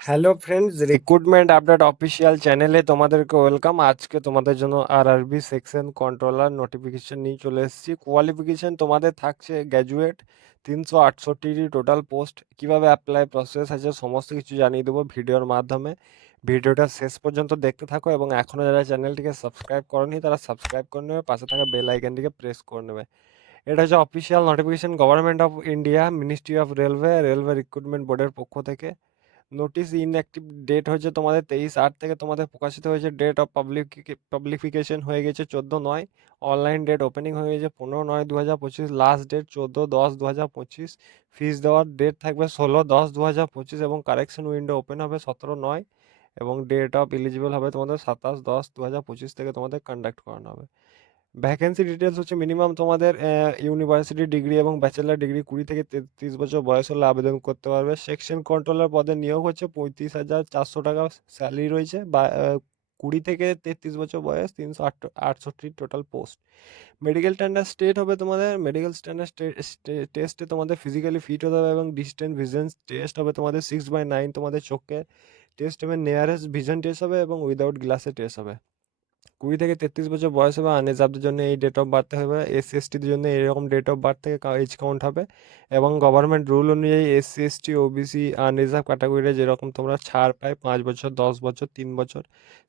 Hello friends recruitment update official চ্যানেলে তোমাদেরকে welcome আজকে তোমাদের জন্য আরআরবি সেকশন কন্ট্রোলার নোটিফিকেশন নিয়ে চলে এসেছি। কোয়ালিফিকেশন তোমাদের থাকছে গ্র্যাজুয়েট তিনশো আটষট্টিটি টোটাল পোস্ট কীভাবে অ্যাপ্লাই প্রসেস আছে সমস্ত কিছু জানিয়ে দেবো ভিডিওর মাধ্যমে। ভিডিওটা শেষ পর্যন্ত দেখতে থাকো এবং এখনও যারা চ্যানেলটিকে সাবস্ক্রাইব করনি, তারা সাবস্ক্রাইব করে নেবে, পাশে থাকা বেল আইকনটিকে প্রেস করে নেবে। এটা হচ্ছে official notification government of India ministry of railway railway recruitment বোর্ডের পক্ষ থেকে। নোটিশ ইনঅ্যাক্টিভ ডেট হয়েছে তোমাদের তেইশ আট থেকে তোমাদের প্রকাশিত হয়েছে ডেট অফ পাবলিক পাবলিফিকেশন হয়ে গেছে চোদ্দ নয়। অনলাইন ডেট ওপেনিং হয়ে গেছে পনেরো নয় দু হাজার পঁচিশ। লাস্ট ডেট চোদ্দ দশ দু হাজার পঁচিশ। ফিস দেওয়ার ডেট থাকবে ষোলো দশ দু হাজার পঁচিশ এবং কারেকশন উইন্ডো ওপেন হবে সতেরো নয় এবং ডেট অফ এলিজিবল হবে তোমাদের সাতাশ দশ দু হাজার পঁচিশ থেকে তোমাদের কন্ডাক্ট করানো হবে। ভ্যাকেন্সি ডিটেলস হচ্ছে মিনিমাম তোমাদের ইউনিভার্সিটি ডিগ্রি এবং ব্যাচেলার ডিগ্রি কুড়ি থেকে তেত্রিশ বছর বয়স হলে আবেদন করতে পারবে। সেকশন কন্ট্রোলার পদে নিয়োগ হচ্ছে পঁয়ত্রিশ হাজার চারশো টাকা স্যালারি রয়েছে বা কুড়ি থেকে তেত্রিশ বছর বয়স তিনশো আট, আটষট্টি total post medical standard state হবে তোমাদের মেডিকেল স্ট্যান্ডার্ড টেস্টে তোমাদের ফিজিক্যালি ফিট হতে হবে এবং ডিস্টেন্স ভিজন টেস্ট হবে তোমাদের সিক্স বাই নাইন তোমাদের চোখের টেস্ট হবে নিয়ারেস্ট ভিজন টেস্ট হবে এবং উইদাউট গ্লাসের টেস্ট হবে। কুড়ি থেকে তেত্রিশ বছর বয়স হবে আনরিজার্ভদের জন্য এই ডেট অফ বার্থ হবে এসসি এসটিদের জন্য এরকম ডেট অফ বার্থ থেকে এজ কাউন্ট হবে এবং গভর্নমেন্ট রুল অনুযায়ী এসসি এসটি ওবিসি আনরিজার্ভ ক্যাটাগরিতে যেরকম তোমরা ছাড় পায়, পাঁচ বছর, দশ বছর, তিন বছর,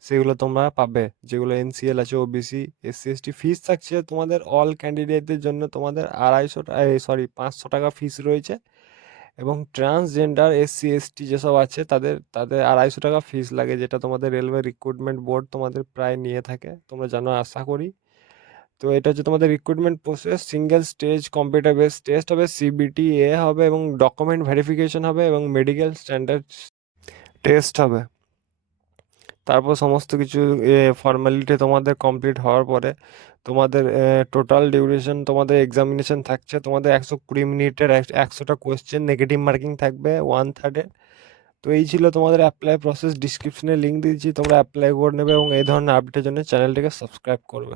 সেগুলো তোমরা পাবে। যেগুলো এনসিএল আছে ওবিসি এসসি এসটি ফিস থাকছে তোমাদের অল ক্যান্ডিডেটদের জন্য তোমাদের আড়াইশো সরি পাঁচশো টাকা ফিস রয়েছে। এবং ট্রান্সজেন্ডার এসসি এসটি যেসব আছে, তাদের তাদের আড়াইশো টাকা ফিস লাগে, যেটা তোমাদের রেলওয়ে রিক্রুটমেন্ট বোর্ড তোমাদের প্রায় নিয়ে থাকে, তোমরা জানো আশা করি। তো এটা হচ্ছে তোমাদের recruitment process single stage computer base test হবে সিবিটি এ হবে এবং ডকুমেন্ট ভেরিফিকেশন হবে এবং মেডিকেল স্ট্যান্ডার্ড টেস্ট হবে। তারপর সমস্ত কিছু ফর্মালিটি তোমাদের কমপ্লিট হওয়ার পরে তোমাদের টোটাল ডিউরেশন তোমাদের এক্সামিনেশন থাকছে। তোমাদের একশো কুড়ি মিনিটের একশোটা কোয়েশ্চেন নেগেটিভ মার্কিং থাকবে ওয়ান থার্ডের তো এই ছিল তোমাদের অ্যাপ্লাই প্রসেস ডিসক্রিপশনে লিঙ্ক দিয়েছি। তোমরা অ্যাপ্লাই করে নেবে এবং এই ধরনের আপডেটের জন্য চ্যানেলটিকে সাবস্ক্রাইব করবে।